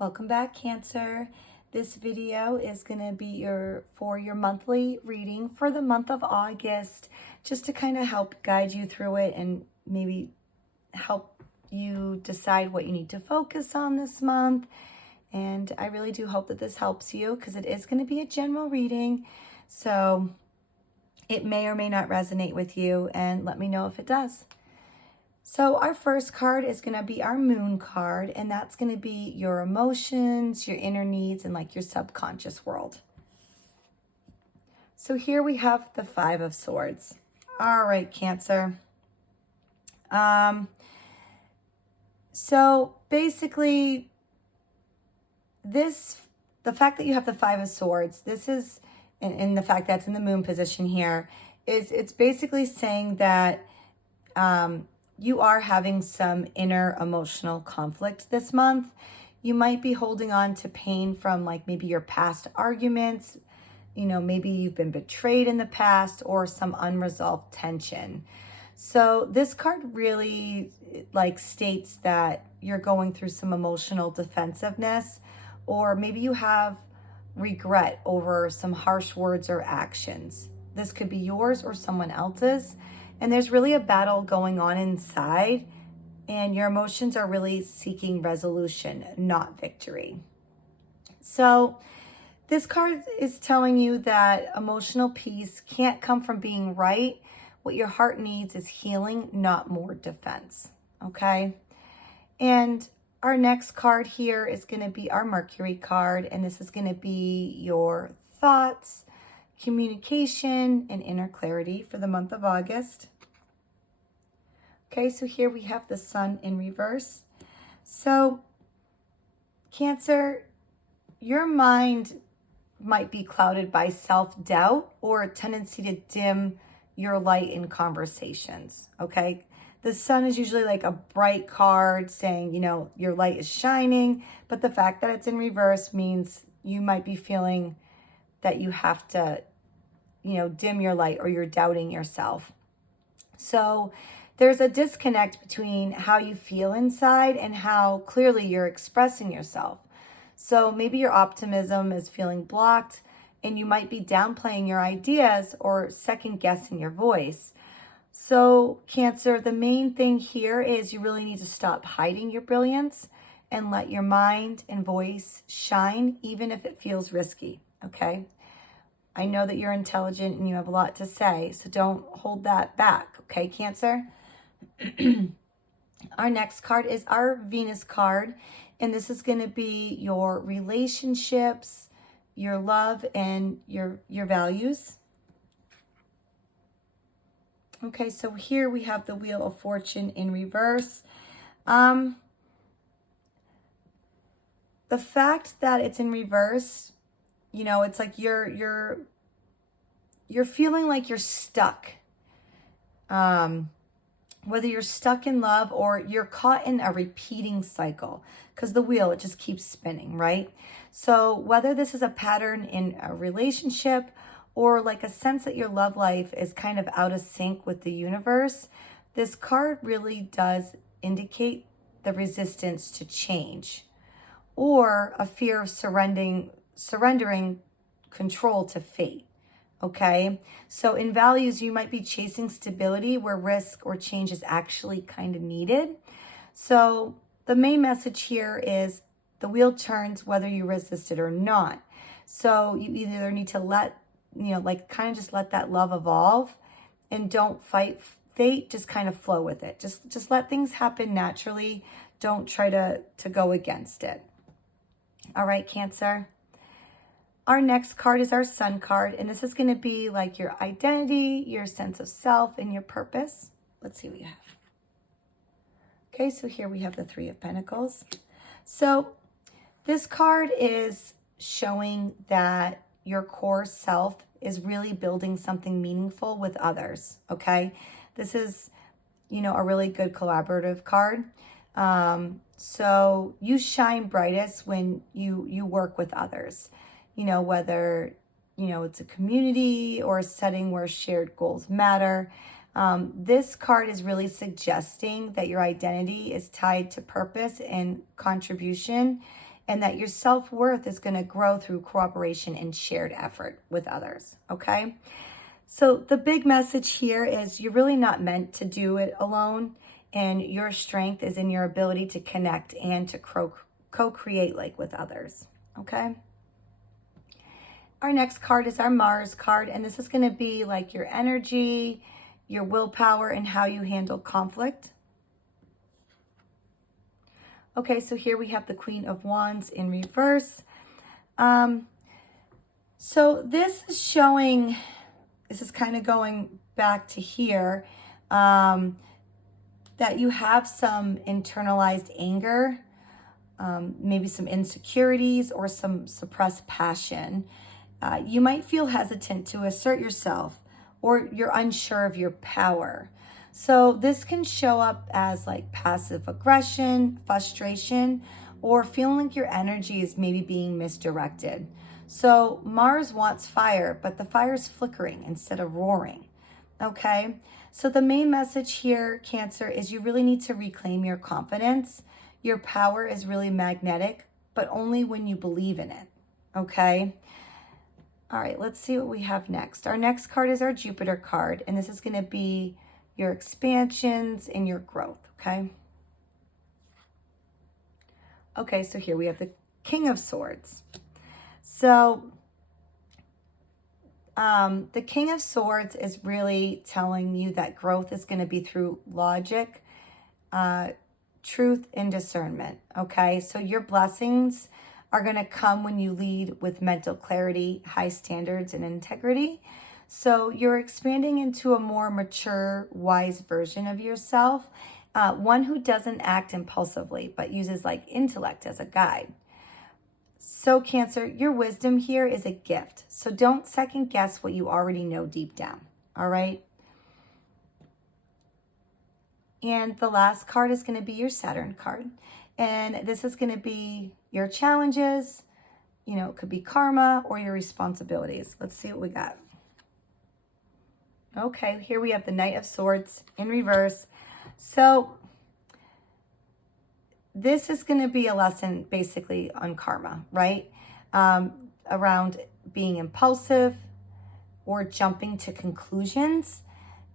Welcome back, Cancer. This video is going to be for your monthly reading for the month of August, just to kind of help guide you through it and maybe help you decide what you need to focus on this month. And I really do hope that this helps you because it is going to be a general reading. So it may or may not resonate with you, and let me know if it does. So our first card is going to be our Moon card, and that's going to be your emotions, your inner needs, and like your subconscious world. So here we have the Five of Swords. All right, Cancer. So basically, the fact that you have the Five of Swords, this is, and the fact that's in the Moon position here, it's basically saying that you are having some inner emotional conflict this month. You might be holding on to pain from like maybe your past arguments. You know, maybe you've been betrayed in the past or some unresolved tension. So this card really like states that you're going through some emotional defensiveness, or maybe you have regret over some harsh words or actions. This could be yours or someone else's. And there's really a battle going on inside, and your emotions are really seeking resolution, not victory. So this card is telling you that emotional peace can't come from being right. What your heart needs is healing, not more defense. Okay? And our next card here is going to be our Mercury card, and this is going to be your thoughts, communication, and inner clarity for the month of August. Okay, so here we have the Sun in reverse. So, Cancer, your mind might be clouded by self-doubt or a tendency to dim your light in conversations, okay? The Sun is usually like a bright card saying, you know, your light is shining, but the fact that it's in reverse means you might be feeling that you have to, you know, dim your light, or you're doubting yourself. So there's a disconnect between how you feel inside and how clearly you're expressing yourself. So maybe your optimism is feeling blocked, and you might be downplaying your ideas or second guessing your voice. So Cancer, the main thing here is you really need to stop hiding your brilliance and let your mind and voice shine, even if it feels risky, okay? I know that you're intelligent and you have a lot to say, so don't hold that back, okay, Cancer? Our next card is our Venus card, and this is going to be your relationships, your love, and your values. Okay, so here we have the Wheel of Fortune in reverse. The fact that it's in reverse, you know, it's like you're feeling like you're stuck. Whether you're stuck in love or you're caught in a repeating cycle, because the wheel, it just keeps spinning, right? So whether this is a pattern in a relationship or like a sense that your love life is kind of out of sync with the universe, this card really does indicate the resistance to change or a fear of surrendering control to fate. Okay, so in values, you might be chasing stability where risk or change is actually kind of needed. So the main message here is the wheel turns whether you resist it or not. So you either need to let, you know, like kind of just let that love evolve and don't fight fate, just kind of flow with it. Just let things happen naturally. Don't try to go against it. All right, Cancer. Our next card is our Sun card, and this is going to be like your identity, your sense of self, and your purpose. Let's see what we have. Okay, so here we have the Three of Pentacles. So this card is showing that your core self is really building something meaningful with others, okay? This is, you know, a really good collaborative card. So you shine brightest when you work with others. You know, whether, you know, it's a community or a setting where shared goals matter. This card is really suggesting that your identity is tied to purpose and contribution, and that your self-worth is going to grow through cooperation and shared effort with others, okay? So the big message here is you're really not meant to do it alone, and your strength is in your ability to connect and to co-create like with others, okay? Our next card is our Mars card, and this is going to be like your energy, your willpower, and how you handle conflict. Okay, so here we have the Queen of Wands in reverse. So this is showing, this is kind of going back to here, that you have some internalized anger, maybe some insecurities or some suppressed passion. You might feel hesitant to assert yourself, or you're unsure of your power. So this can show up as like passive aggression, frustration, or feeling like your energy is maybe being misdirected. So Mars wants fire, but the fire is flickering instead of roaring. Okay, so the main message here, Cancer, is you really need to reclaim your confidence. Your power is really magnetic, but only when you believe in it. Okay. All right, let's see what we have next. Our next card is our Jupiter card, and this is going to be your expansions and your growth, okay? Okay, so here we have the King of Swords. So the King of Swords is really telling you that growth is going to be through logic, truth, and discernment, okay? So your blessings are going to come when you lead with mental clarity, high standards, and integrity. So you're expanding into a more mature, wise version of yourself, one who doesn't act impulsively, but uses like intellect as a guide. So Cancer, your wisdom here is a gift. So don't second guess what you already know deep down, all right? And the last card is going to be your Saturn card. And this is going to be your challenges, you know, it could be karma or your responsibilities. Let's see what we got. Okay, here we have the Knight of Swords in reverse. So this is going to be a lesson basically on karma, right? Around being impulsive or jumping to conclusions.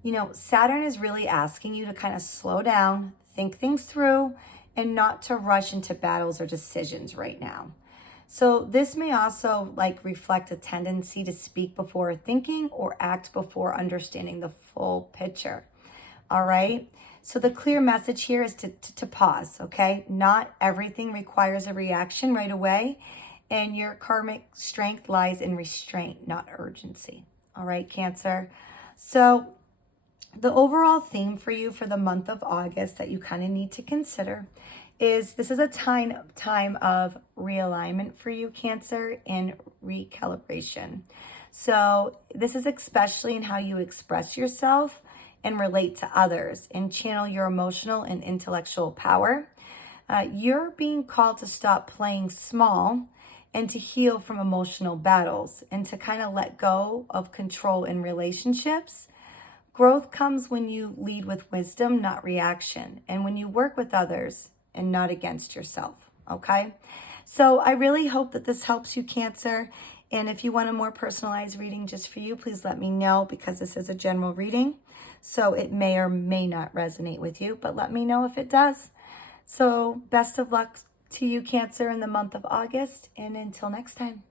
You know, Saturn is really asking you to kind of slow down, think things through, and not to rush into battles or decisions right now. So this may also like reflect a tendency to speak before thinking or act before understanding the full picture. All right. So the clear message here is to pause. Okay. Not everything requires a reaction right away. And your karmic strength lies in restraint, not urgency. All right, Cancer. So the overall theme for you for the month of August that you kind of need to consider is this is a time of realignment for you, Cancer, and recalibration. So this is especially in how you express yourself and relate to others and channel your emotional and intellectual power. You're being called to stop playing small and to heal from emotional battles and to kind of let go of control in relationships. Growth comes when you lead with wisdom, not reaction, and when you work with others and not against yourself, okay? So I really hope that this helps you, Cancer. And if you want a more personalized reading just for you, please let me know, because this is a general reading. So it may or may not resonate with you, but let me know if it does. So best of luck to you, Cancer, in the month of August. And until next time.